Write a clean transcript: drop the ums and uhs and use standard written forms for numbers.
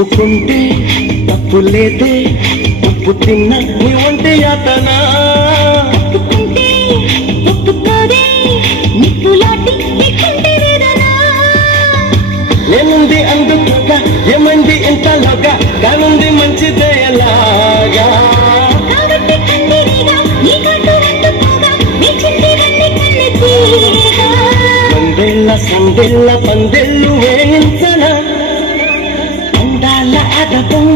ఒప్పుకుంటే తప్పు లేదే, ఉప్పు తిన్న నీ వంటి యాతన. ఒప్పుకుంటే ఒప్పుకోదే, నిప్పులాంటి నీ కంటి వేదన. నేనుంది అందుకోగా ఏమంది ఇంతలోగా, కానుంది మంచిదే ఎలాగా. కాబట్టి కందిరీగా నీ కాటు అందుకోగా, మెచ్చింది నన్ను కన్నెత్తిగా. వందేళ్ళ సందేళ్ళ పందెళ్ళు వేయించన అందాల అదపం.